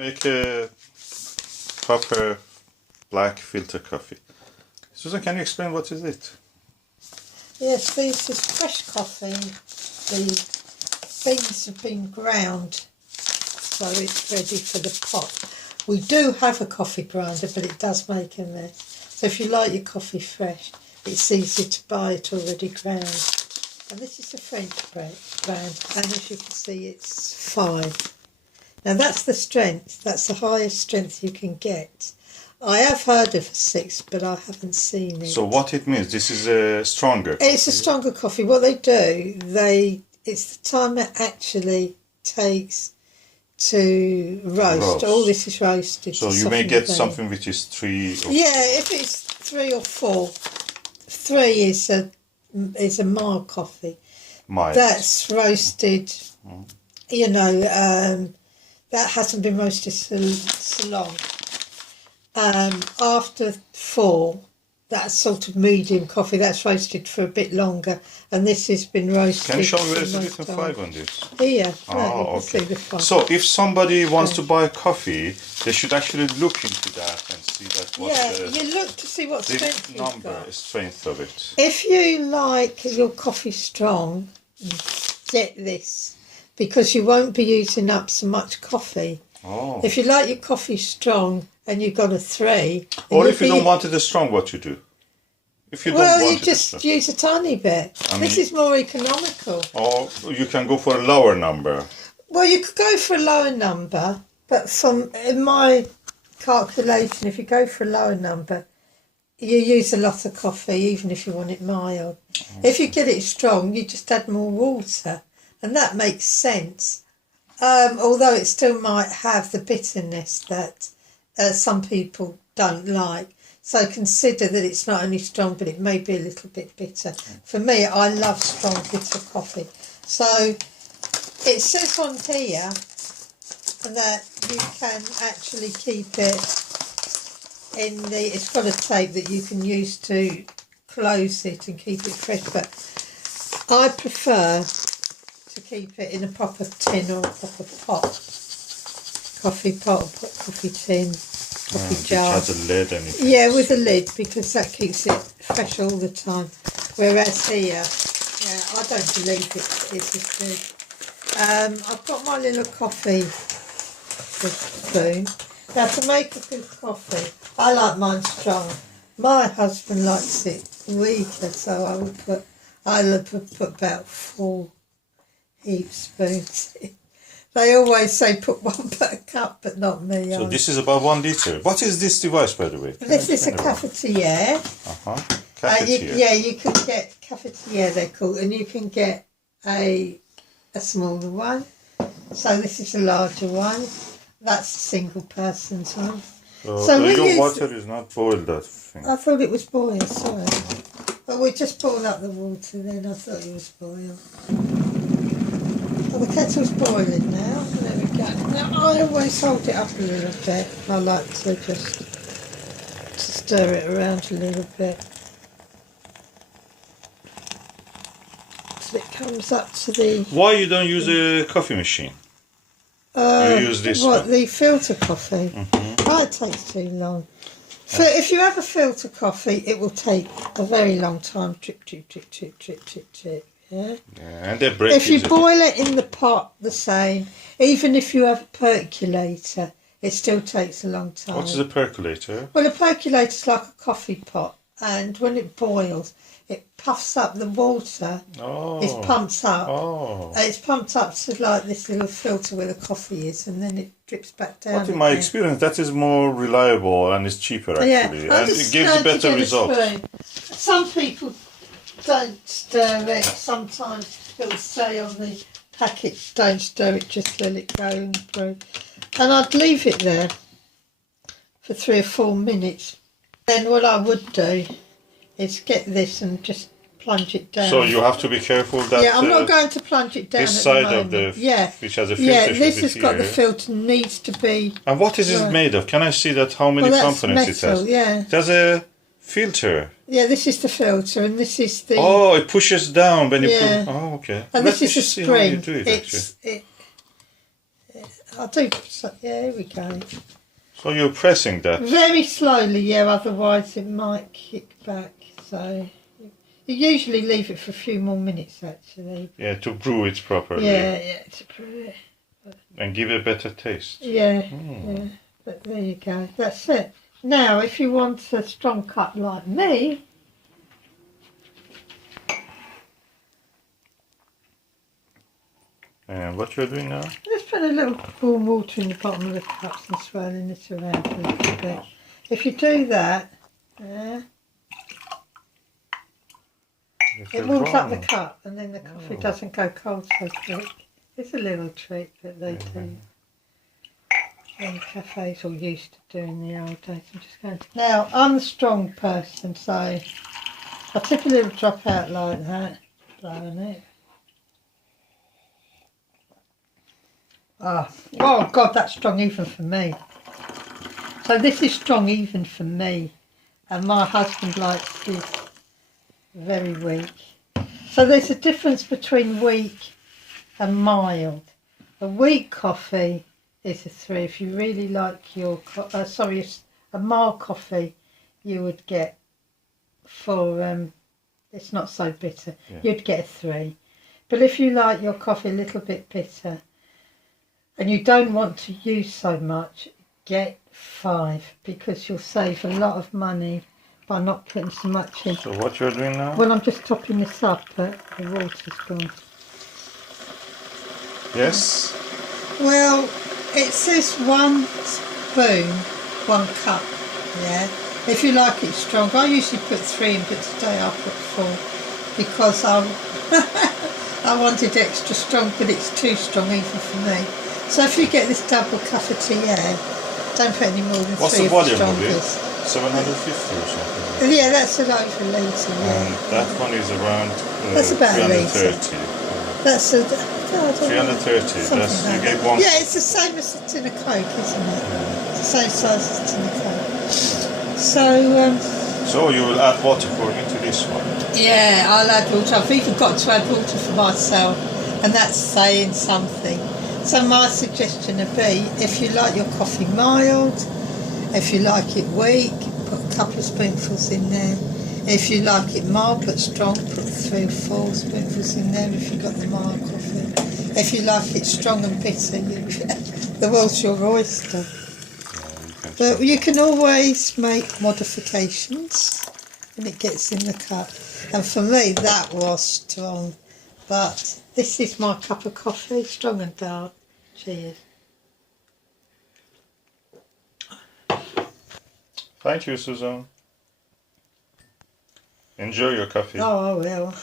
Make a proper black filter coffee. Susan, can you explain what is it? Yes, this is fresh coffee. The beans have been ground, so it's ready for the pot. We do have a coffee grinder, but it does make a mess. So if you like your coffee fresh, it's easy to buy it already ground. And this is a French brand, and as you can see, it's 5. Now that's the strength. That's the highest strength you can get. I have heard of a 6, but I haven't seen it. So what it means? This is a stronger coffee. It's a stronger coffee. What they do, it's the time it actually takes to roast. All this is roasted. So you may get something which is 3 or 4. Yeah, if it's 3 or 4. 3 is a mild coffee. Mild. That's roasted, that hasn't been roasted so long. After 4, that's sort of medium coffee, that's roasted for a bit longer, and this has been roasted. Can you show me where's the little 5 on this? Here, okay. see the 5. So if somebody wants to buy coffee, they should actually look into that and see that you look to see what strength you've got. Strength of it. If you like your coffee strong, get this, because you won't be using up so much coffee. Oh. If you like your coffee strong and you've got a 3... Or if you don't want it as strong, what you do? If you don't want you just use a tiny bit. This is more economical. Or you can go for a lower number. Well, you could go for a lower number, but in my calculation, if you go for a lower number, you use a lot of coffee, even if you want it mild. If you get it strong, you just add more water, and that makes sense. Although it still might have the bitterness that some people don't like. So consider that it's not only strong, but it may be a little bit bitter. For me, I love strong bitter coffee. So it says on here that you can actually keep it it's got a tape that you can use to close it and keep it fresh, but I prefer to keep it in a proper tin or a proper pot, coffee pot, or coffee tin, coffee jar. It has a lid and yeah, with a lid, because that keeps it fresh all the time. Whereas here, I don't believe it's as good. I've got my little coffee spoon. Now to make a good coffee, I like mine strong. My husband likes it weaker, so I put about 4 heap spoons in. They always say put 1 per cup, but not me. So this is about 1 liter. What is this device, by the way? This is a cafetiere. Cafetiere. You can get cafetiere, they're called, and you can get a smaller one. So this is a larger one. That's a single person's one. So your water is not boiled, that thing. I thought it was boiled, sorry. But we just boiled up the water then, I thought it was boiled. Well, the kettle's boiling now. There we go. Now I always hold it up a little bit. I like to just stir it around a little bit. So it comes up to the... Why you don't use a coffee machine? You use this one? The filter coffee? Oh, it takes too long. So if you have a filter coffee, it will take a very long time. Drip, drip, drip, drip, drip, drip, drip. Yeah. And they break. If you boil it in the pot, the same. Even if you have a percolator, it still takes a long time. What is a percolator? Well, a percolator is like a coffee pot, and when it boils, it puffs up the water. It's pumped up. It's pumped up to like this little filter where the coffee is, and then it drips back down. But in my experience, that is more reliable and it's cheaper actually, and it gives a better result. Some people don't stir it. Sometimes it'll say on the packet, don't stir it, just let it go and brew. And I'd leave it there for 3 or 4 minutes. Then what I would do is get this and just plunge it down. So you have to be careful that... Yeah, I'm not going to plunge it down this side of the... which has a filter this has got the filter, needs to be... And what is it made of? Can I see that how many components metal, it has? Yeah. It has a filter. Yeah, this is the filter and this is the... Oh, it pushes down when you put... Oh, okay. And this is a spring. I do. Yeah, here we go. So you're pressing that. Very slowly, yeah. Otherwise, it might kick back. So you usually leave it for a few more minutes, actually. Yeah, to brew it properly. Yeah, to brew it. And give it a better taste. Yeah, yeah. But there you go. That's it. Now, if you want a strong cut like me, And what you're doing now? just put a little warm water in the bottom of the cups and swirling it around a little bit. If you do that, it warms up the cup and then the coffee doesn't go cold so quick. It's a little trick that they do. In cafes all used to do in the old days. I'm just going to... Now, I'm a strong person, so I tip a little drop out like that, blowing it. Oh God, that's strong even for me. So this is strong even for me. And my husband likes this very weak. So there's a difference between weak and mild. A weak coffee is a 3. If you really like your... a mild coffee you would get for... it's not so bitter. Yeah. You'd get a 3. But if you like your coffee a little bit bitter and you don't want to use so much, get 5 because you'll save a lot of money by not putting so much in. So what you're doing now? Well, I'm just topping this up, but the water's gone. Yes? Well, it says 1 spoon, 1 cup, yeah? If you like it strong, I usually put 3 in, but today I put 4 because I wanted extra strong, but it's too strong even for me. So if you get this double cafetiere, don't put any more than 3 of the strongest. What's the volume of it? 750 or something? Yeah, that's an over a litre, yeah. And that one is around that's about 330. That's a... 330. That's, you gave 1. Yeah, it's the same as a tin of Coke, isn't it? It's the same size as a tin of Coke. So you will add water into this one? Yeah, I'll add water. I've even got to add water for myself, and that's saying something. So my suggestion would be, if you like your coffee mild, if you like it weak, put a couple of spoonfuls in there. If you like it mild but strong, put 3 or 4 spoonfuls in there if you've got the mild coffee. If you like it strong and bitter, the world's your oyster. But you can always make modifications and it gets in the cup. And for me, that was strong. But this is my cup of coffee, strong and dark. Cheers. Thank you, Susan. Enjoy your coffee. Oh, I will.